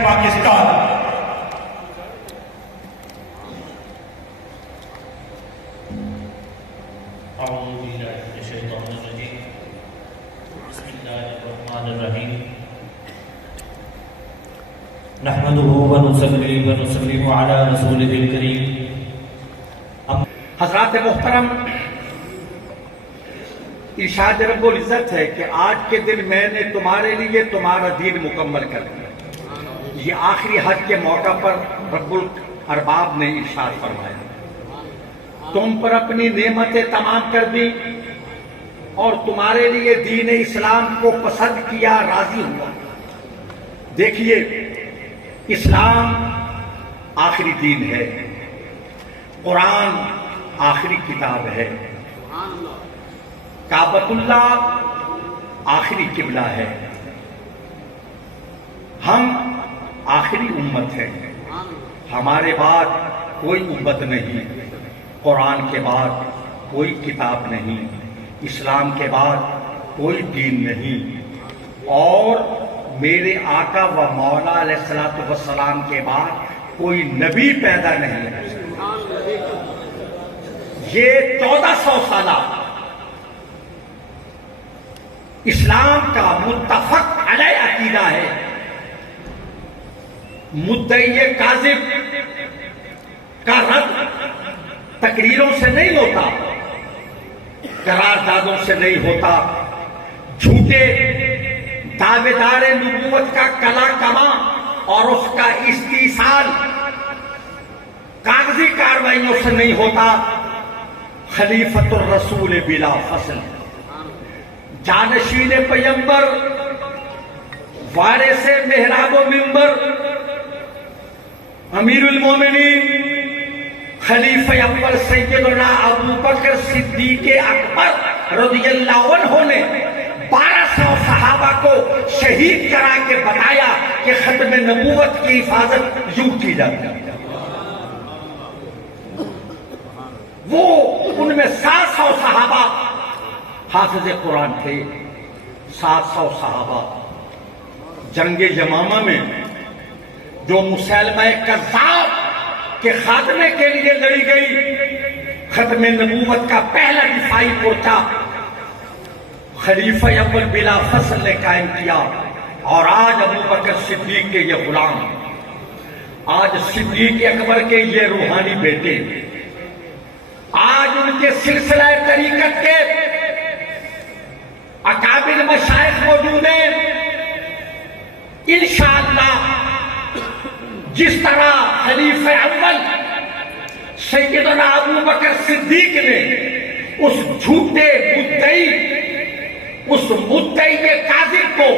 پاکستان اعوذ باللہ من الشیطان الرجیم بسم اللہ الرحمن الرحیم نحمده ونصلي ونسلم على رسوله الکریم. حضرات محترم، ارشاد رب العزت ہے کہ آج کے دن میں نے تمہارے لیے تمہارا دین مکمل کر دیا. یہ آخری حج کے موقع پر رب الارباب نے ارشاد فرمایا، تم پر اپنی نعمتیں تمام کر دی اور تمہارے لیے دین اسلام کو پسند کیا، راضی ہوا. دیکھیے، اسلام آخری دین ہے، قرآن آخری کتاب ہے، کعبۃ اللہ آخری قبلہ ہے، ہم آخری امت ہے. ہمارے بعد کوئی امت نہیں، قرآن کے بعد کوئی کتاب نہیں، اسلام کے بعد کوئی دین نہیں، اور میرے آقا و مولا علیہ السلام کے بعد کوئی نبی پیدا نہیں ہے. یہ 1400 سالہ اسلام کا متفق علیہ عقیدہ ہے. مدعی کاذب کا رد تقریروں سے نہیں ہوتا، قراردادوں سے نہیں ہوتا، جھوٹے دعوے دار نبوت کا کلا کما اور اس کا استحصال کاغذی کارروائیوں سے نہیں ہوتا. خلیفۃ الرسول بلا فصل، جانشین پیمبر، وارث محراب و منبر، امیر المومنین خلیفہ اول سیدنا ابو بکر صدیق اکبر رضی اللہ عنہ نے 1200 صحابہ کو شہید کرا کے بتایا کہ ختم نبوت کی حفاظت یوں کی جاتی ہے. وہ ان میں 700 صحابہ حافظ قرآن تھے. 700 صحابہ جنگ یمامہ میں جو مسلمہ کذاب کے خاتمے کے لیے لڑی گئی، ختم نبوت کا پہلا دفاعی مورچہ خلیفہ اول بلا فصل نے قائم کیا. اور آج ابو بکر صدیق کے یہ غلام، آج صدیق اکبر کے یہ روحانی بیٹے، آج ان کے سلسلہ طریقت کے اکابر مشائخ موجود ہیں. انشاءاللہ جس طرح خلیفہ اول سیدنا ابو بکر صدیق نے اس جھوٹے مدعی کاذب کو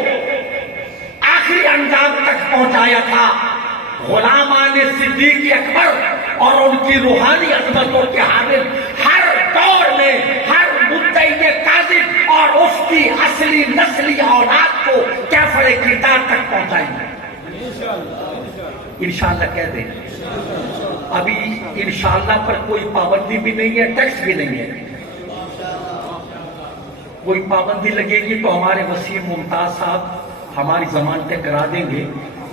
آخری انجام تک پہنچایا تھا، غلامان صدیق اکبر اور ان کی روحانی عظمتوں کے حامل ہر دور میں ہر مدعی کاذب اور اس کی اصلی نسلی اولاد کو کیفر کردار تک پہنچائیں گے. انشاءاللہ کہہ دیں. ابھی انشاءاللہ پر کوئی پابندی بھی نہیں ہے، ٹیکس بھی نہیں ہے. کوئی پابندی لگے گی تو ہمارے وسیع ممتاز صاحب ہماری ضمانتیں کرا دیں گے،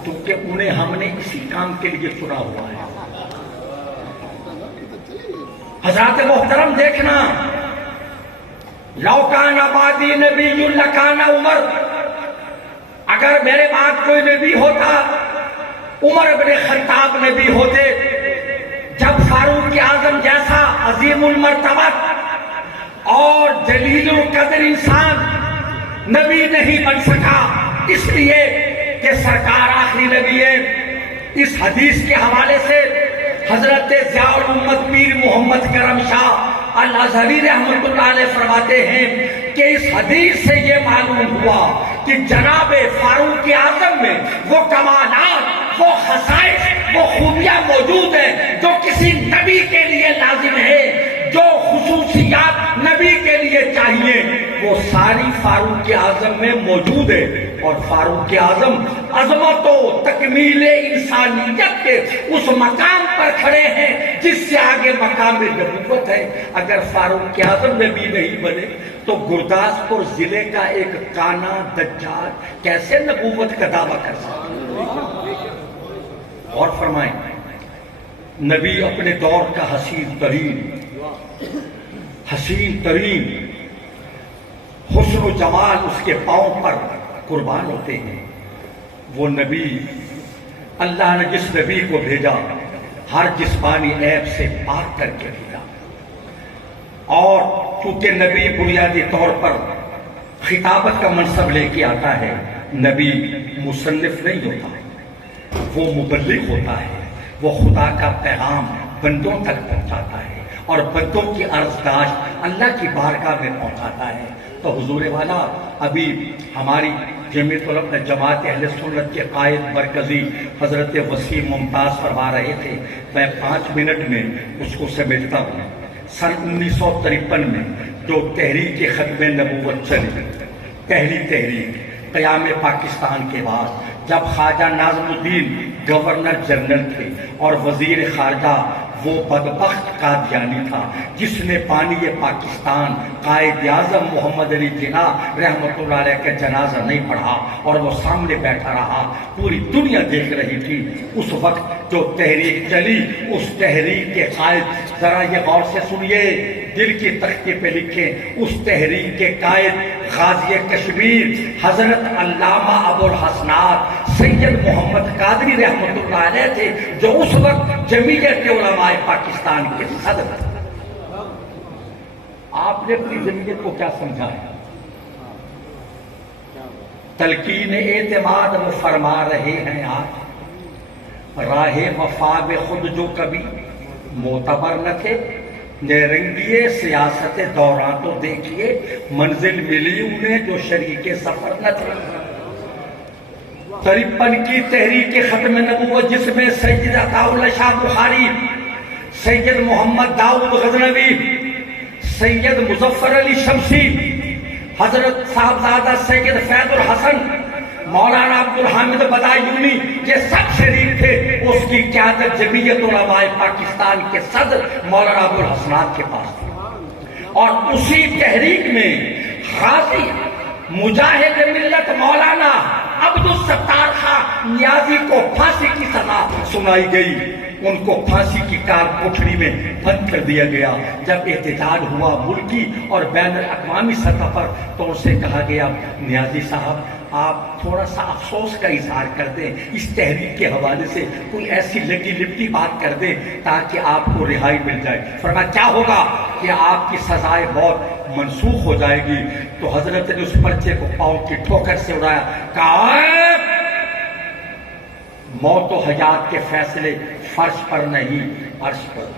کیونکہ انہیں ہم نے اسی کام کے لیے چنا ہوا ہے. حضرات محترم دیکھنا، لو کان بعدی نبی لکان عمر، اگر میرے بعد کوئی نبی ہوتا عمر ابن خطاب نبی ہوتے. جب فاروق اعظم جیسا عظیم المرتبہ اور جلیل القدر انسان نبی نہیں بن سکا، اس لیے کہ سرکار آخری نبی ہے. اس حدیث کے حوالے سے حضرت ضیاء الامت پیر محمد کرم شاہ الازہری رحمۃ اللہ علیہ فرماتے ہیں کہ اس حدیث سے یہ معلوم ہوا کہ جناب فاروق اعظم میں وہ کمالات، وہ خصائص، وہ خوبیاں موجود ہیں جو کسی نبی کے لیے لازم ہے، جو خصوصیات نبی کے لیے چاہیے وہ ساری فاروق اعظم میں موجود ہے، اور فاروق اعظم عظمت و تکمیل انسانیت کے اس مقام پر کھڑے ہیں جس سے آگے مقام نبوت ہے۔ اگر فاروق اعظم نبی نہیں بنے تو گرداسپور ضلع کا ایک کانا دجال کیسے نبوت کا دعویٰ کر سکتا ہے؟ اور فرمائیں، نبی اپنے دور کا حسین ترین حسن و جمال اس کے پاؤں پر قربان ہوتے ہیں۔ وہ نبی، اللہ نے جس نبی کو بھیجا ہر جسمانی عیب سے پاک کر کے بھیجا، اور چونکہ نبی بنیادی طور پر خطابت کا منصب لے کے آتا ہے، نبی مصنف نہیں ہوتا ہے، وہ مبلغ ہوتا ہے، وہ خدا کا پیغام بندوں تک پہنچاتا ہے اور بندوں کی عرضداشت اللہ کی بارگاہ میں پہنچاتا ہے۔ تو حضور والا ابھی ہماری جماعت اہل سنت کے قائد مرکزی حضرت وسیم ممتاز فرما رہے تھے، میں 5 منٹ میں اس کو سمیٹتا ہوں۔ سن 1953 میں جو تحریک ختم نبوت چلی، پہلی تحریک قیام پاکستان کے بعد، جب خواجہ ناظم الدین گورنر جنرل تھے اور وزیر خارجہ وہ بدبخت قادیانی تھا جس نے بانی پاکستان قائد اعظم محمد علی جناح رحمۃ اللہ علیہ کا جنازہ نہیں پڑھا اور وہ سامنے بیٹھا رہا، پوری دنیا دیکھ رہی تھی۔ اس وقت جو تحریک چلی، اس تحریک کے قائد، ذرا یہ غور سے سنیے، دل کی تختی پہ لکھیں، اس تحریک کے قائد غازی کشمیر حضرت علامہ ابو الحسنات سید محمد قادری رحمۃ اللہ علیہ تھے، جو اس وقت جمعیت علماء پاکستان کے صدر تھے۔ آپ نے اپنی جمعیت کو کیا سمجھا ہے؟ تلقین اعتماد وہ فرما رہے ہیں آج، راہ وفا میں خود جو کبھی معتبر نہ تھے، نیرنگیے سیاست دوران تو دیکھیے منزل ملی انہیں جو شریک سفر نہ تھے۔ 53 کی تحریک ختم نبوت جس میں سید عطا اللہ شاہ بخاری، سید محمد داؤد غزنوی، سید مظفر علی شمسی، حضرت صاحبزادہ سید فیض الحسن، مولانا عبد الحامد بدایونی، یہ سب شریک تھے۔ اس کی قیادت جمعیت علماء پاکستان کے صدر مولانا ابو الحسنات کے پاس تھی، اور اسی تحریک میں غازی مجاہد ملت مولانا عبدالستار خان نیازی کو پھانسی کی سزا سنائی گئی، ان کو پھانسی کی کار کوٹھڑی میں بند کر دیا گیا۔ جب احتجاج ہوا ملکی اور بین الاقوامی سطح پر تو ان سے کہا گیا، نیازی صاحب آپ تھوڑا سا افسوس کا اظہار کر دیں، اس تحریک کے حوالے سے کوئی ایسی لگی لپٹی بات کر دیں تاکہ آپ کو رہائی مل جائے۔ فرمایا کیا ہوگا کہ آپ کی سزائے موت منسوخ ہو جائے گی۔ تو حضرت نے اس پرچے کو پاؤں کی ٹھوکر سے اڑایا، کہا موت و حیات کے فیصلے فرش پر نہیں عرش پر۔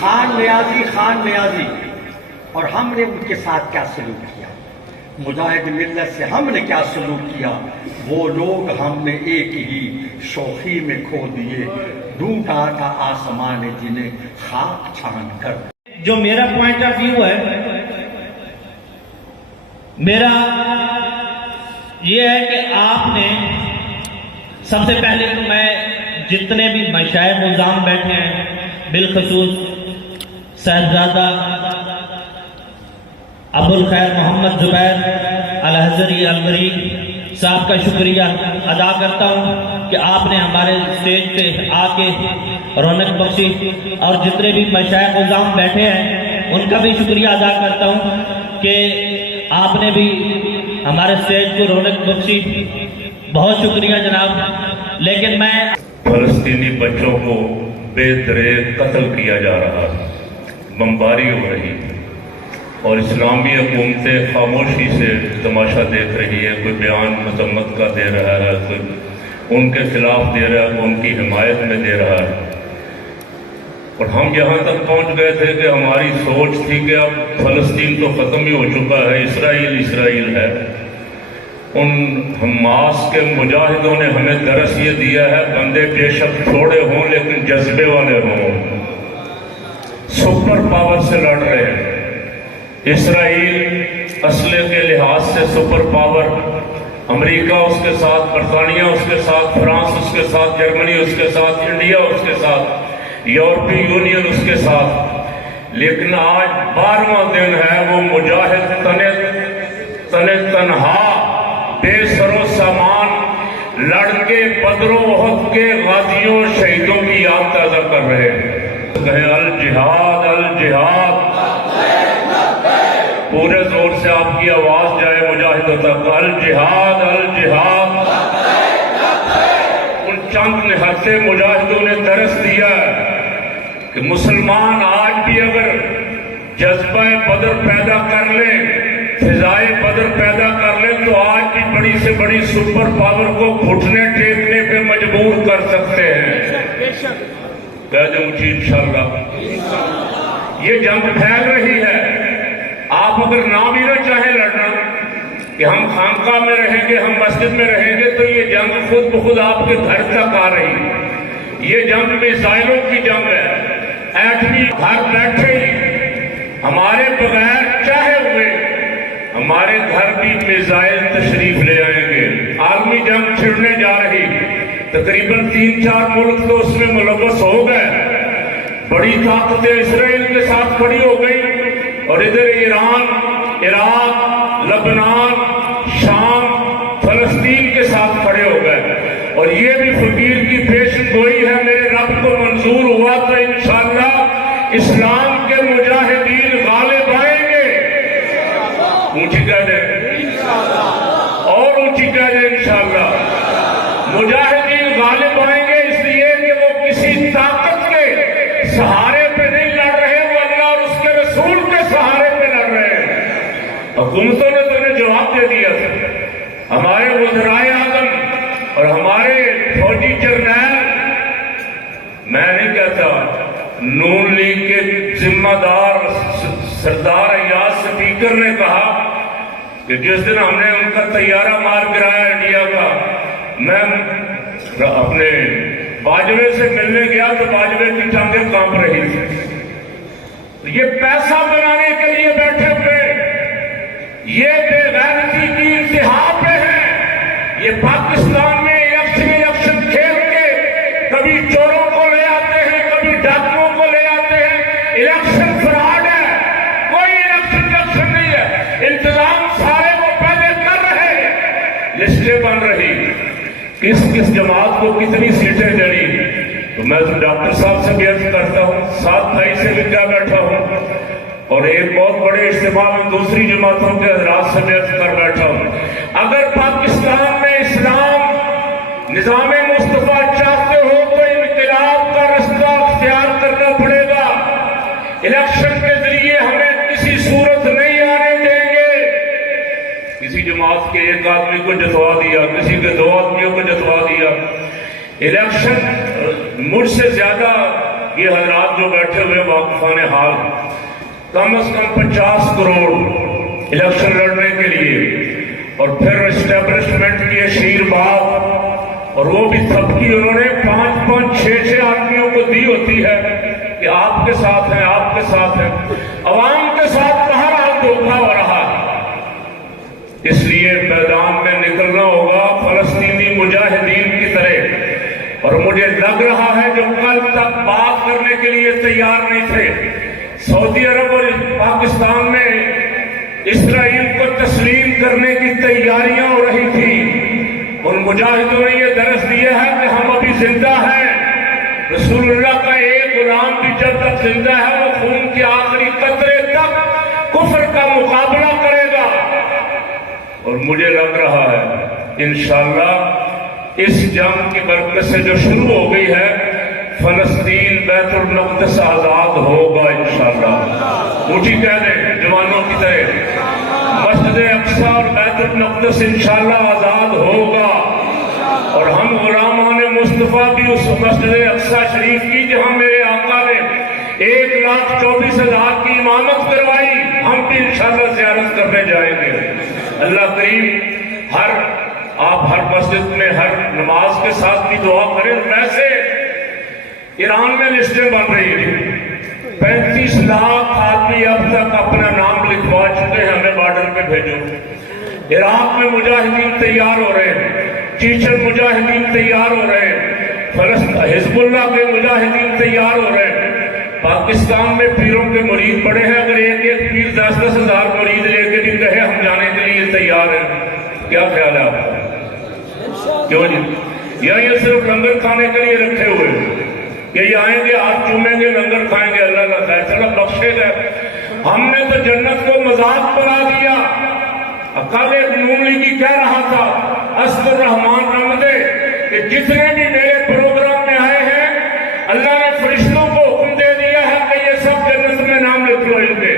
خان نیازی اور ہم نے ان کے ساتھ کیا سلوک کیا، مجاہد ملت سے ہم نے کیا سلوک کیا، وہ لوگ ہم نے ایک ہی شوخی میں کھو دیے، ڈھونڈا تھا آسمان جنہیں خاک چھان کر۔ جو میرا پوائنٹ آف ویو ہے، میرا یہ ہے کہ آپ نے سب سے پہلے تو میں جتنے بھی مشائخ نظام بیٹھے ہیں، بالخصوص صاحبزادہ ابو الخیر محمد زبیر الحضری المریخ صاحب کا شکریہ ادا کرتا ہوں کہ آپ نے ہمارے اسٹیج پہ آ کے رونق بخشی، اور جتنے بھی مشائخ نظام بیٹھے ہیں ان کا بھی شکریہ ادا کرتا ہوں کہ آپ نے بھی ہمارے اسٹیج کو رونق بخشی، بہت شکریہ جناب۔ لیکن میں فلسطینی بچوں کو بے دریغ قتل کیا جا رہا ہے، بمباری ہو رہی ہے، اور اسلامی حکومتیں خاموشی سے تماشا دیکھ رہی ہے، کوئی بیان مذمت کا دے رہا ہے، کوئی ان کے خلاف دے رہا ہے، کوئی ان کی حمایت میں دے رہا ہے۔ اور ہم یہاں تک پہنچ گئے تھے کہ ہماری سوچ تھی کہ اب فلسطین تو ختم ہی ہو چکا ہے، اسرائیل ہے۔ ان حماس کے مجاہدوں نے ہمیں درس یہ دیا ہے، بندے بے شک تھوڑے ہوں لیکن جذبے والے ہوں، سپر پاور سے لڑ رہے ہیں۔ اسرائیل اسلحے کے لحاظ سے سپر پاور، امریکہ اس کے ساتھ، برطانیہ اس کے ساتھ، فرانس اس کے ساتھ، جرمنی اس کے ساتھ، انڈیا اس کے ساتھ، یورپی یونین اس کے ساتھ، لیکن آج 12واں دن ہے، وہ مجاہد تنہا بے سر و سامان لڑ کے بدر و احد کے غازیوں شہیدوں کی یاد تازہ کر رہے ہیں۔ کہیں الجہاد الجہاد، پورے زور سے آپ کی آواز جائے مجاہدوں تک، الجہاد الجہاد۔ ان چند نہتے مجاہدوں نے درس دیا کہ مسلمان آج بھی اگر جذبہ بدر پیدا کر لیں، فضائے بدر پیدا کر لیں، تو آج بھی بڑی سے بڑی سپر پاور کو گھٹنے ٹیکنے پہ مجبور کر سکتے ہیں۔ کہہ دیں اونچی انشاءاللہ۔ یہ جنگ پھیل رہی ہے، آپ اگر نہ بھی نہ چاہیں لڑنا کہ ہم خانقاہ میں رہیں گے، ہم مسجد میں رہیں گے، تو یہ جنگ خود بخود آپ کے گھر تک آ رہی ہے۔ یہ جنگ میزائلوں کی جنگ ہے، ایٹمی گھر بیٹھے ہی ہمارے بغیر چاہے ہوئے ہمارے گھر بھی میزائل تشریف لے آئیں گے۔ عالمی جنگ چھڑنے جا رہی، تقریباً 3-4 ملک تو اس میں ملوث ہو گئے، بڑی طاقتیں اسرائیل کے ساتھ کھڑی ہو گئی، اور ادھر ایران، عراق، لبنان، شام، فلسطین کے ساتھ کھڑے ہو گئے۔ اور یہ بھی فقیر کی پیشن گوئی ہے، میرے رب کو منظور ہوا تو انشاءاللہ اسلام کے مجاہدین غالب آئیں گے۔ اونچی کہہ دیں، اور اونچی کہہ دیں انشاءاللہ۔ مجاہدین غالب آئیں گے اس لیے کہ وہ کسی طاقت کے سہارے پہ نہیں لڑ رہے، وہ اللہ اور اس کے رسول کے سہارے پہ لڑ رہے ہیں۔ حکومتوں نے تو انہیں جواب دے دیا تھا، ہمارے وزرائے اعظم اور ہمارے فوجی جرنیل، میں نہیں کہتا، نون لیگ کے ذمہ دار سردار ایاز سپیکر نے کہا کہ جس دن ہم نے ان کا طیارہ مار گرایا انڈیا کا، میں اپنے باجوے سے ملنے گیا تو باجوے کی ٹانگیں کانپ رہی تھی۔ یہ پیسہ بنانے کے لیے بیٹھے ہوئے، یہ بے غیرتی کی انتہا پہ ہے۔ یہ پاکستان میں الیکشن کھیل کے کبھی چوروں کو لے آتے ہیں، کبھی ڈاکوؤں کو لے آتے ہیں۔ الیکشن فراڈ ہے، کوئی الیکشن نہیں ہے، انتظام سارے وہ پہلے کر رہے ہیں۔ لسٹیں بن رہی، کس جماعت کو کتنی سیٹیں دینی، تو میں ڈاکٹر صاحب سے بھی عرض کرتا ہوں، 7 بھائی سے بھی کیا بیٹھا ہوں، اور ایک بہت بڑے اجتماع میں دوسری جماعتوں کے حضرات سے بھی عرض کر بیٹھا ہوں، اگر پاکستان میں اسلام نظام مصطفیٰ چاہتے ہو تو انقلاب کا رستہ اختیار کرنا پڑے گا۔ الیکشن کے ذریعے ہمیں کسی صورت نہیں آنے دیں گے۔ کسی جماعت کے ایک آدمی کو جتوا دیا، کسی کے 2 آدمیوں کو جتوا دیا۔ الیکشن مجھ سے زیادہ یہ حضرات جو بیٹھے ہوئے واقفان حال، کم از کم 50 کروڑ الیکشن لڑنے کے لیے، اور پھر اسٹیبلشمنٹ کی شیر بات، اور وہ بھی تھپکی انہوں نے 5-5، 6-6 آدمیوں کو دی ہوتی ہے کہ آپ کے ساتھ ہیں، آپ کے ساتھ ہیں۔ عوام کے ساتھ بہرحال دھوکہ ہو رہا ہے۔ اس لیے میدان میں نکلنا ہوگا فلسطینی مجاہدین کی طرح، اور مجھے لگ رہا ہے جو کل تک بات کرنے کے لیے تیار نہیں تھے، سعودی عرب اور پاکستان میں اسرائیل کو تسلیم کرنے کی تیاریاں ہو رہی تھی، ان مجاہدوں نے یہ درس دیا ہے کہ ہم ابھی زندہ ہیں۔ رسول اللہ کا ایک غلام بھی جب تک زندہ ہے وہ خون کے آخری قطرے تک کفر کا مقابلہ کرے گا، اور مجھے لگ رہا ہے انشاءاللہ اس جنگ کی برکت سے جو شروع ہو گئی ہے، فلسطین بیت المقدس آزاد ہوگا انشاءاللہ۔ اونچی کہہ دیں جوانوں کی طرح، مسجد اقصی اور بیت المقدس انشاءاللہ آزاد ہوگا، اور ہم غلامان مصطفیٰ بھی اس مسجد اقصی شریف کی جہاں میرے آقا نے 1,24,000 کی امامت کروائی، ہم بھی انشاءاللہ زیارت کرنے جائیں گے۔ اللہ کریم آپ ہر مسجد میں ہر نماز کے ساتھ بھی دعا کریں۔ ویسے ایران میں لسٹیں بن رہی ہیں، 35 لاکھ آدمی اب تک اپنا نام لکھوا چکے ہیں، ہمیں بارڈر پہ بھیجو۔ عراق میں مجاہدین تیار ہو رہے ہیں، چیچن مجاہدین تیار ہو رہے ہیں، حزب اللہ کے مجاہدین تیار ہو رہے ہیں۔ پاکستان میں پیروں کے مرید پڑے ہیں، اگر ایک ایک پیر 10-10 ہزار مرید لے کے بھی کہے ہم جانے کے لیے تیار ہیں، کیا خیال ہے آپ کا؟ کیوں جی؟ یا یہ صرف لنگر کھانے کے لیے رکھے ہوئے ہیں کہ یہ آئیں گے، ہاتھ چومیں گے، لنگر کھائیں گے، اللہ کا فیصلہ بخشے گا۔ ہم نے تو جنت کو مذاق بنا دیا۔ کل ایک نون لیگی کہہ رہا تھا اسد الرحمان رمدے کہ جتنے بھی میرے پروگرام میں آئے ہیں اللہ نے فرشتوں کو حکم دے دیا ہے کہ یہ سب جنت میں نام لکھ لو ان کے،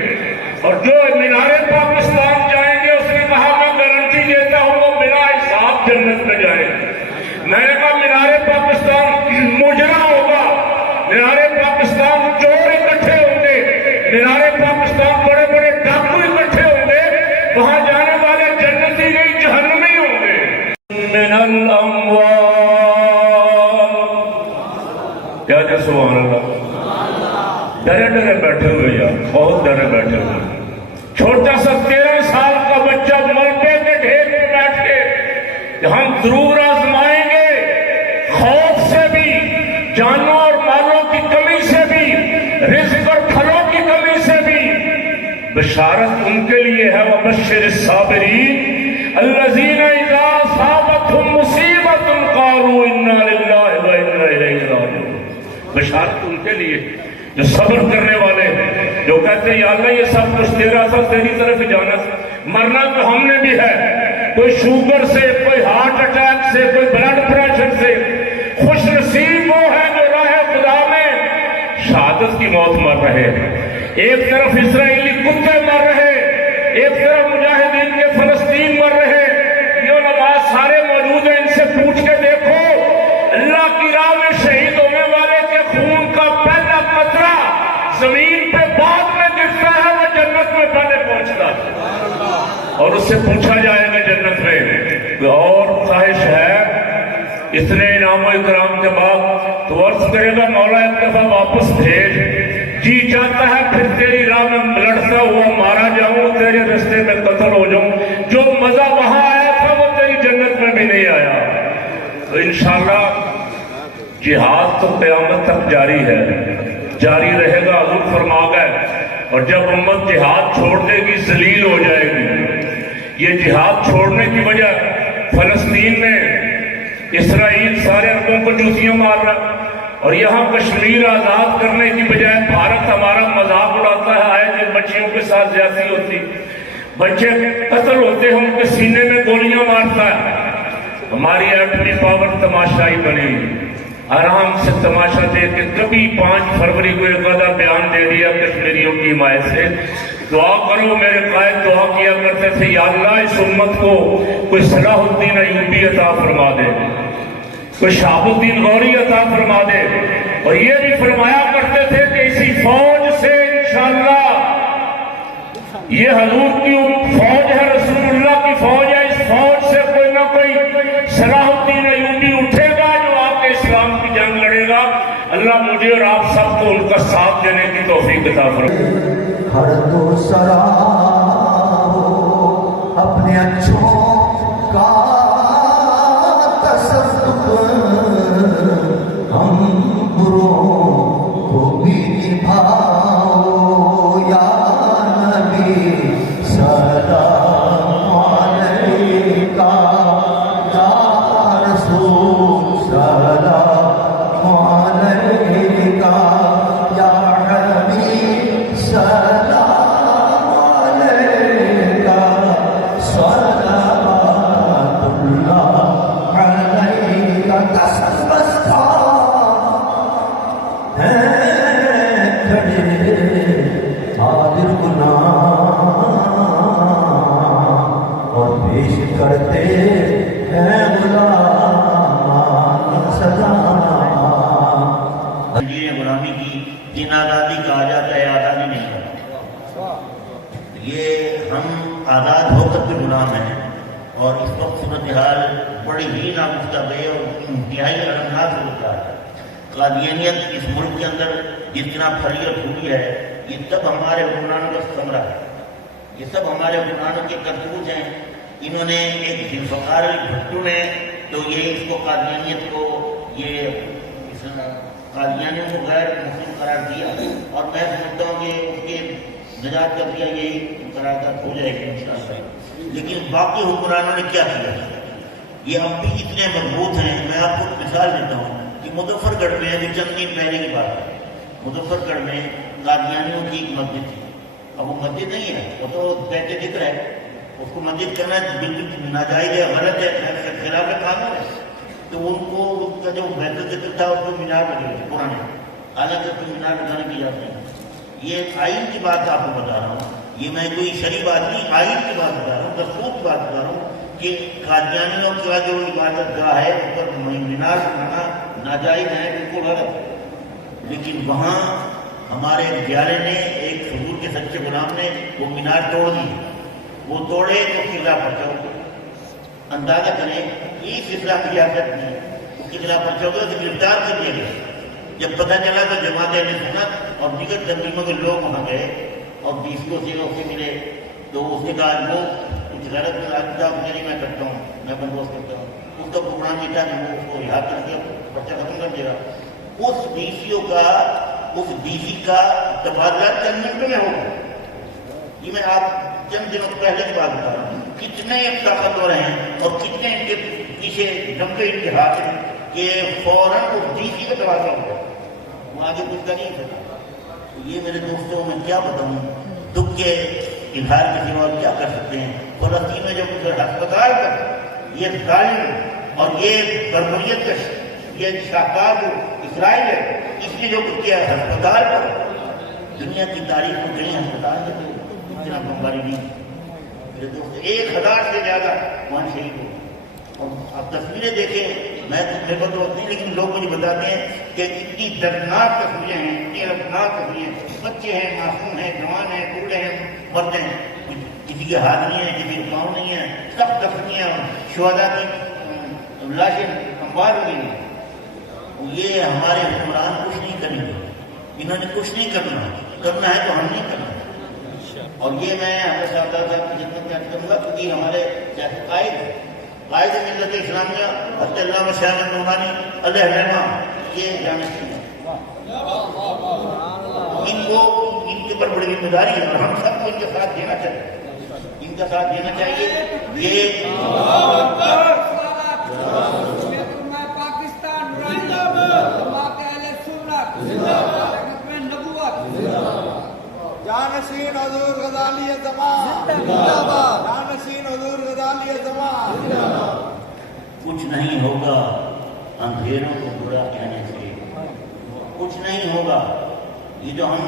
اور جو مینار پاکستان جائیں گے اس نے کہا میں گارنٹی دیتا ہوں وہ بلا حساب جنت میں جائیں۔ میں نے کہا مینار پاکستان مجرا ہوگا، مینار پاکستان چور اکٹھے ہوں گے، مینار پاکستان بڑے بڑے ڈاکو اکٹھے ہوں گے، وہاں جانے والے جنتی نہیں جہنمی ہوں گے۔ من الاموال، کیا کہ سبحان اللہ، ڈرے ڈرے بیٹھے ہوئے یار، بہت ڈرے بیٹھے ہوئے۔ چھوٹا سا 13 سال کا بچہ ملبے کے ڈھیر پہ بیٹھ کے ہم ضرور آزمائیں گے، خوف سے بھی، جانوں اور مالوں کی کمی سے بھی، رزق اور پھلوں کی کمی سے بھی۔ بشارت ان کے لیے ہے وَبَشِّرِ الصَّابِرِينَ الَّذِينَ إِذَا أَصَابَتْهُمْ مُصِيبَةٌ قَالُوا إِنَّا لِلَّهِ وَإِنَّا إِلَيْهِ رَاجِعُونَ۔ بشارت ان کے لیے جو صبر کرنے والے ہیں، جو کہتے ہیں یا اللہ یہ سب کچھ تیرا تھا، تیری طرف جانا، مرنا تو ہم نے بھی ہے، کوئی شوگر سے، کوئی ہارٹ اٹیک سے، کوئی بلڈ پریشر سے۔ خوش نصیب وہ ہے جو راہ خدا میں شہادت کی موت مر رہے ہیں۔ ایک طرف اسرائیلی کتے مر رہے، ایک طرف مجاہدین کے فلسطین مر رہے۔ یہ علماء سارے موجود ہیں، ان سے پوچھ کے دیکھو اللہ کی راہ میں شہید ہونے والے کے خون کا پہلا قطرہ زمین پہ بعد میں گرتا ہے، وہ جنت میں پہلے پہنچتا ہے۔ اور اس سے پوچھا جائے گا جنت میں کہ اور خواہش ہے اتنے انعام و اکرام کے بعد، تو عرض کرے گا مولا ایک دفعہ واپس بھیج، جی چاہتا ہے پھر تیری راہ میں لڑتا ہوا مارا جاؤں، تیرے رستے میں قتل ہو جاؤں، جو مزہ وہاں آیا تھا وہ تیری جنت میں بھی نہیں آیا۔ تو انشاءاللہ جہاد تو قیامت تک جاری ہے، جاری رہے گا، حضور فرما گئے۔ اور جب امت جہاد چھوڑ دے گی ذلیل ہو جائے گی۔ یہ جہاد چھوڑنے کی وجہ فلسطین میں اسرائیل سارے عربوں کو جوتیاں مار رہا، اور یہاں کشمیر آزاد کرنے کی بجائے بھارت ہمارا مذاق اڑاتا ہے، آئے جن بچیوں کے ساتھ زیادتی ہوتی، بچے قتل ہوتے ہیں، ان کے سینے میں گولیاں مارتا ہے۔ ہماری ایٹمی پاور تماشائی بنی، آرام سے تماشا دے کے کبھی 5 فروری کو ایک آدھا بیان دے دیا کشمیریوں کی حمایت سے۔ دعا کرو، میرے قائد دعا کیا کرتے تھے یا اللہ اس امت کو کوئی صلاح الدین ایوبی عطا فرما دے، کوئی شہاب الدین غوری عطا فرما دے۔ اور یہ بھی فرمایا کرتے تھے کہ اسی فوج سے انشاءاللہ، یہ حضور کی فوج ہے، رسول اللہ کی فوج ہے، اس فوج سے کوئی نہ کوئی صلاح الدین ایوبی اٹھے گا جو آپ کے اسلام کی جنگ لڑے گا۔ اللہ مجھے اور آپ سب کو ان کا ساتھ دینے کی توفیق عطا فرمائے۔ ہر دو سرا اپنے اچھوں کا تصدق، ہم بروں کو بھی نبھاؤ یا نبی سلام علیکہ، یا رسول سلام علیکہ، یا حبیب سلام علیکہ، صلوات اللہ علیکہ۔ دس بستہ ہیں کھڑے حاضر گناہ، اور پیش کرتے ہیں غلامان سجانا۔ غلامی کی دن آزادی کہا جاتا ہے، آزادی نہیں کہا۔ یہ ہم آزاد ہو کر کے غلام ہیں، اور اس وقت صورتحال بڑی ہی نامشتبہ اور انتہائی المناک صورتحال ہے۔ قادیانیت اس ملک کے اندر جتنا پھلی اور پھولی ہے، یہ سب ہمارے حکمرانوں کا ثمرہ ہے، یہ سب ہمارے حکمرانوں کے کرتوت ہیں۔ انہوں نے ایک ذوالفقار بھٹو نے تو یہ اس کو قادیانیت کو قادیانیوں کو غیر مسلم قرار دیا، اور میں سمجھتا ہوں کہ اس کے نجات کا دیا یہی قرارداد ہو جائے گی انشاءاللہ۔ لیکن باقی حکمرانوں نے کیا کیا؟ یہ اب بھی اتنے مضبوط ہیں۔ میں آپ کو مثال دیتا ہوں کہ مظفر گڑھ میں ابھی چند دن پہلے کی بات ہے، مظفر گڑھ میں قادیانیوں کی ایک مسجد تھی۔ اب وہ مسجد نہیں ہے، وہ تو بیٹھے دکھ رہا ہے، اس کو مسجد کرنا بالکل ناجائز ہے، غلط ہے، خلاف قانون ہے۔ تو ان کو ان کا جو بیت الذکر تھا اس کو مینار لگے پرانے، حالانکہ اس کو مینار لگانے کی اجازت نہیں۔ یہ آئین کی بات آپ کو بتا رہا ہوں، یہ میں کوئی شرعی بات نہیں، آئین کی بات بتا رہا ہوں، دستور کی بات بتا رہا ہوں کہ قادیانیوں کا جو عبادت گاہ ہے اس پر مینار بنانا ناجائز ہے، بالکل غلط ہے۔ لیکن وہاں ہمارے گیارے نے، ایک حضور کے سچے غلام نے وہ مینار توڑ دی، وہ توڑے تو قبلہ پرچا ہو گیا۔ اندازہ کریں اس اسلام کی ریاست میں وہ قبلہ پرچا ہو گیا تو گرفتار کر دیا گیا۔ جب پتہ چلا تو جماعت اہل سنت اور دیگر تنظیموں کے لوگ وہاں گئے اور ڈی سی او سے ملے، تو اس کے بعد وہ کچھ غلط نہیں میں کرتا ہوں، میں بندوبست کرتا ہوں، اس کا پروگرام یہ تھا کہ وہ اس کو رہا کر کے پرچہ ختم کر دے گا۔ اس ڈی سی او کا، اس ڈی سی کا تبادلہ چند منٹوں میں ہوگا۔ یہ میں آپ چند دنوں پہلے کی بات بتا رہا ہوں، کتنے طاقتور ہیں اور کتنے ان کے پیچھے جمتے ان کے ہاتھ ہیں کہ فوراً اس ڈی سی کا تبادلہ ہوگا، وہ آگے کچھ کر نہیں سکتا۔ یہ میرے دوستوں میں کیا بتاؤں، دکھ کے اظہار کے سوا کیا کر سکتے ہیں۔ فلسطین میں جو کچھ ہسپتال پر یہ ظالم اور یہ بربریت کا یہ شاہکار جو اسرائیل ہے، اس نے جو کچھ کیا ہسپتال پر، دنیا کی تاریخ میں کہیں ہسپتال میں تو اتنا بمباری نہیں۔ میرے دوست 1000 سے زیادہ وہاں شہید ہو، اور آپ تصویریں دیکھیں، میں میرے کو تو نہیں، لیکن لوگ مجھے بتاتے ہیں کہ اتنی دردناک تصویریں ہیں، اتنی دردناک تصویریں، بچے ہیں، معصوم ہیں، جوان ہیں، بوڑھے ہیں، مرد ہیں، کسی کے ہاتھ نہیں ہے، کسی کے پاؤں نہیں ہے، سب تصویریں اور شہداء کی لاشیں اموار ہوئی ہیں۔ یہ ہمارے حکمران کچھ نہیں کریں گے، انہوں نے کچھ نہیں کرنا ہے تو ہم نہیں کرنا۔ اور یہ میں ہمیں صاحب کی خدمت میں کروں گا، کیونکہ ہمارے قائد ملت اسلامیہ حضرت علامہ شاہ نعمانی علیہ الرحمہ یہ جانشین ہیں، ان کے اوپر بڑی ذمہ داری ہے اور ہم سب کو ان کے ساتھ دینا چاہیے، ان کا ساتھ دینا چاہیے۔ یہ جانشین حضور غزالی زمان زندہ باد، جانشین حضور غزالی زمان زندہ باد۔ کچھ نہیں ہوگا اندھیروں کو برا کہنے سے، کچھ نہیں ہوگا۔ یہ جو ہم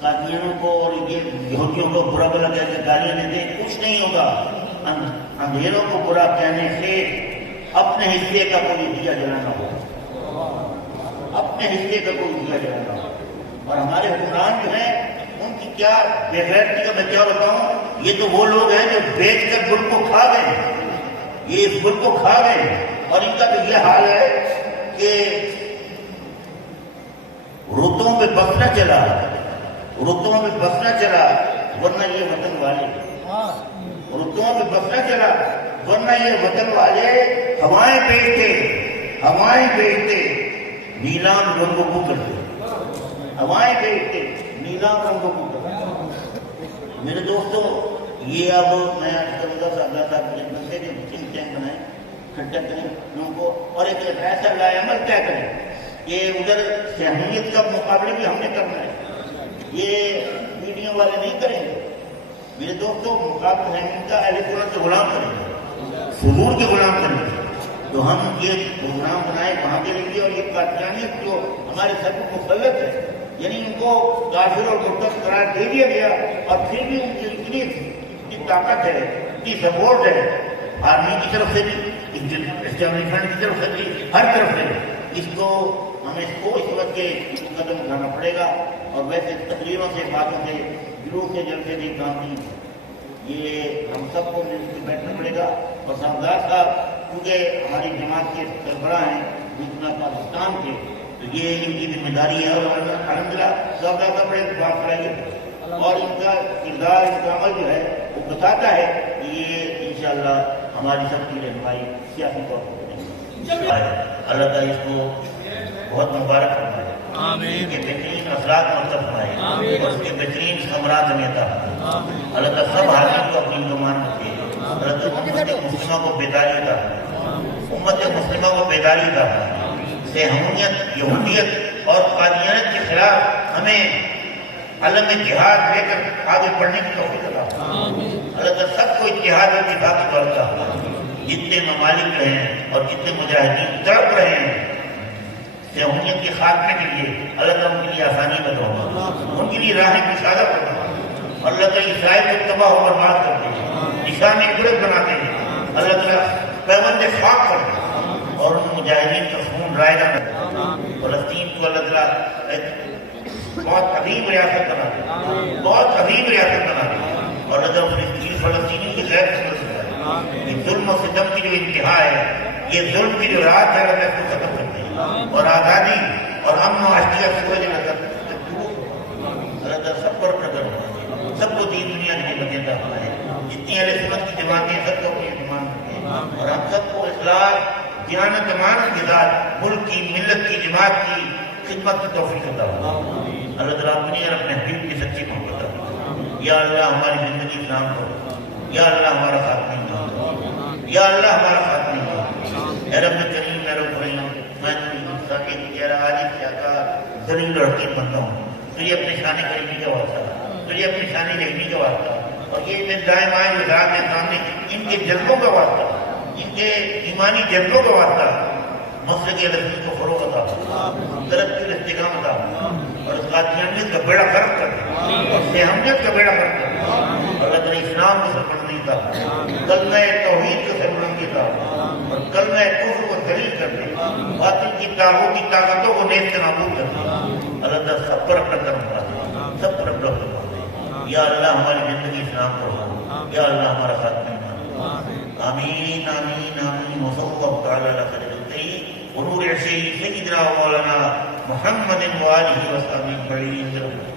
قادیانوں کو اور یہ یہودیوں کو برا بلا کہہ کے گالیاں دیتے ہیں، کچھ نہیں ہوگا اندھیروں کو برا کہنے سے۔ اپنے حصے کا کوئی دیا جلانا ہو، اپنے حصے کا کوئی دیا جلانا ہو۔ اور ہمارے حکمران جو ہیں ان کی کیا بے غیرتی کا میں کیا بتاؤں، یہ تو وہ لوگ ہیں جو بیچ کر ملک کو کھا گئے، یہ اس ملک کو کھا گئے، اور ان کا تو یہ حال ہے کہ رتوں پہ بسنا چلا، رتوں پہ بسنا چلا، ورنہ یہ وطن والے، رتوں پہ بسنا چلا، ورنہ یہ وطن والے ہوائیں بیچتے نیلام رنگوں کو کرتے، ہوائیں بیچتے نیلام رنگوں کو کرتے۔ میرے دوستو، یہ اب میں صاحب کے بندے کے تھنک ٹینک بنائیں، کھٹا کریں لوگوں کو، اور ایک ایسا لائے عمل طے کریں کہ ادھر صہیونیت کا مقابلے بھی ہم نے کرنا ہے، یہ میڈیا والے نہیں کریں گے۔ میرے دوستوں، مقابلہ ہے ان کا اہل سنت سے غلام کریں گے، حضور کے غلام کریں گے۔ تو ہم یہ پروگرام بنائے وہاں کے لیے، اور یہ قادیانیت جو ہمارے سر کو مسلط ہے، یعنی ان کو کافر اور مرتد قرار دے دیا گیا، اور پھر بھی ان کی اتنی طاقت ہے، اتنی سپورٹ ہے، آرمی کی طرف سے بھی، اسٹیبلشمنٹ کی طرف سے بھی، ہر طرف سے۔ اس کو ہم ہمیں سوچ سمجھ کے قدم اٹھانا پڑے گا. اور ویسے تقریروں سے باتوں سے گروہ کے جلسے سے کام نہیں، یہ ہم سب کو مل کے بیٹھنا پڑے گا. اور صاحبزاد صاحب کیونکہ ہماری جماعت کے سربراہ ہیں جتنا پاکستان کے، تو یہ ان کی ذمہ داری ہے. اور الحمدللہ صاحبزاد صاحب بڑے بات کرائیے اور ان کا کردار، ان کا عمل جو ہے وہ بتاتا ہے کہ یہ انشاءاللہ ہماری سب کی رہنمائی سیاسی طور پر کریں گے. اللہ تعالیٰ اس کو بہت مبارک فرمائے، اس کے بہترین اثرات مرتب فرمائے اور اس کے بہترین ثمرات ہمیں عطا فرمائے. اللہ تعالیٰ سب حاضرین کو اپنی زمان رکھے. اللہ تعالیٰ امت مسلمہ کو بیداری عطا فرمائے، امت مسلمہ کو بیداری عطا فرمائے. صہیونیت، یہودیت اور قادیانیت کے خلاف ہمیں علم جہاد لے کر آگے بڑھنے کی توفیق عطا فرمائے. اللہ تعالیٰ سب کو اتحاد اور اتفاق کی دولت عطا فرمائے. جتنے ممالک رہے ہیں اور جتنے مجاہدین تڑپ رہے ہیں صہیونیت کے خاتمے کے لیے، اللہ تعالیٰ ان کے لیے آسانی بتاؤں، ان کے لیے راہ کشادہ بتاؤں. اللہ تعالیٰ اسرائیل کو تباہ و برباد کرتے ہیں، نشان عبرت بناتے ہیں. اللہ تعالیٰ پیوند خاک کرتے ہیں اور ان مجاہدین کا خون رائے گا. فلسطین کو اللہ تعالیٰ ایک بہت عظیم ریاست بنا دے، بہت عظیم ریاست بنا دے. اور اللہ تعالیٰ فلسطینی کی غیر قدرت سے یہ ظلم و ستم کی جو انتہا ہے، یہ ظلم کی جو رات ہے، اللہ کو ختم کرتے ہیں اور آزادی اور امن و عشقیت سورج نظر. اللہ تعالیٰ سب پر قدر ہو، سب کو دین دنیا کی نعمتیں عطا فرمائے. جتنی اہل سنت کی جماعتیں سب کو اپنی ایمان رکھیں اور ہم سب کو اخلاص، دیانت، امانت کے ساتھ ملک کی، ملت کی، جماعت کی خدمت کی توفیق عطا فرمائے. اللہ تعالیٰ اپنی اور اپنے حبیب کی سچی محبت عطا فرمائے. یا اللہ ہماری زندگی اسلام کرو، یا اللہ ہمارا ساتھ نہیں دو، یا اللہ ہمارا ساتھ نہیں دو. اے رب کریم، اے رب کریم، میں تجھے تیرا عاجز کیا ذلیل اور حقیر بنتا ہوں. تجھے اپنے شان کریمی کا واسطہ، تجھے اپنی شان رحمی کا واسطہ اور یہ میرے دائیں بائیں وزارت کے سامنے ان کے جذبوں کا واسطہ، ان کے ایمانی جذبوں کا واسطہ مسلک رسول کو فروغ عطا، ترقی اور استحکام عطا اور اس قادیانیت کا بیڑا غرق کر اور صہیونیت کا بیڑا غرق کر. اللہ تعالیٰ اسلام کو سربلندی عطا، کلمہ توحید کو سربلندی عطا اور کلمہ کفر کو ذلیل کر دے، باطل کی طاغوتی طاقتوں کو نیست نابود کر دے. اللہ تعالیٰ سب پر اپنا کرم کرا دے، سب پر اپنا کرم کرا دے. یا اللہ ہماری زندگی اسلام کرو، یا اللہ ہمارا ساتھ نہیں مانو. آمین آمین آمین. وصلی اللہ تعالیٰ علی خیر خلقہ ونور عرشہ سیدنا مولانا محمد وآلہ وصحبہ اجمعین.